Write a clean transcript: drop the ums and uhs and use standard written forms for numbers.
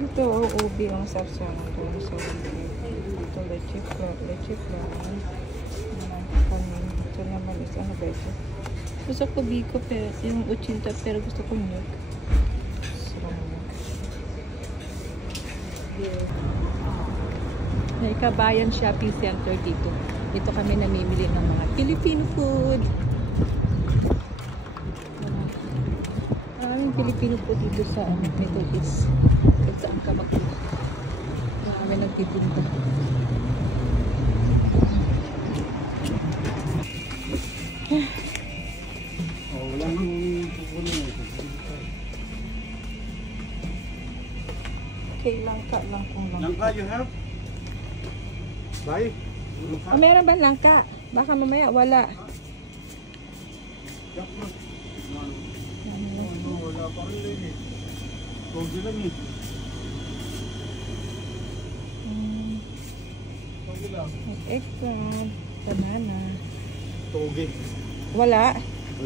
Ito, ubi ang sarsang doon sa ubi. Ito, leche flan. Kanin. Ito naman is ano ba ito? Gusto ko biko, pero yung 80, pero gusto ko milk. May Kabayan Shopping Center dito. Dito kami namimili ng mga Filipino food. Maraming Filipino food dito sa Middle East. Kung saan ka magpunta. Marami nagtitinda. Okay, langka lang kung langka. Langka you have? Bye. Oh, meron ba langka? Baka mamaya wala. Wala pa rin eh. Togi lang eh. Togi lang. Eggplant, banana. Togi. Wala.